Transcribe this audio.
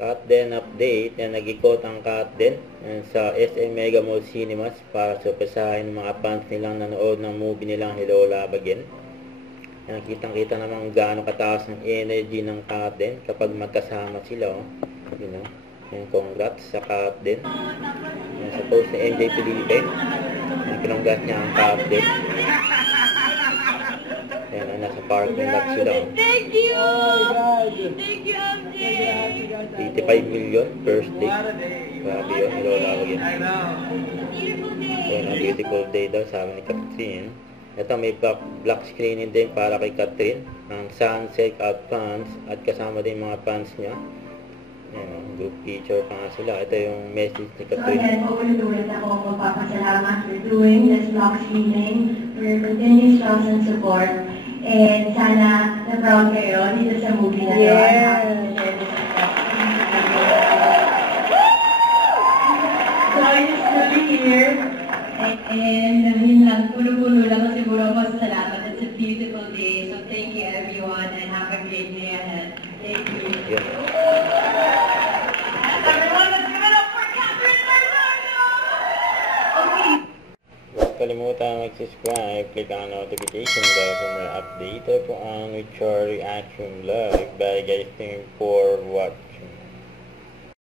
Katden update na nag-ikot ang Katden sa SM Mega Mall Cinemas para surpresahin ng mga fans nilang nanood ng movie nilang Hello Love Again. Kitang-kita naman gaano kataas ng energy ng Katden kapag magkasama sila. You know? And congrats sa Katden. Sa post ni MJ Felipe, pinonggat niya ang Katden. Ayan, nasa parking lot sila. Thank you! Thank you, MJ! 85 million first day. Grabe yun, Hello Love Again. Beautiful day! Ayan, a beautiful day daw, sabi ni Catherine. Ito, may black screening din para kay Catherine ng Sunset at fans at kasama din mga fans niya. Ayan, group picture pa nga sila. Ito yung message ni So Catherine. again, ulit-ulit ako magpapasalamat for doing this block screening, for your continued trust and support. And sana na-proud kayo dito sa movie na to. Yes. So it's really here. And yun lang, puno-puno lang ako siguro masalamat. It's a beautiful day. So thank you everyone and have a great day ahead. Thank you. Ayan. Everyone, let's give it up for Catherine Bernardo! Okay. Huwag kalimutan mag-subscribe, click ang notification bell for more update po ang with your reaction vlog. Bye guys, thank you for what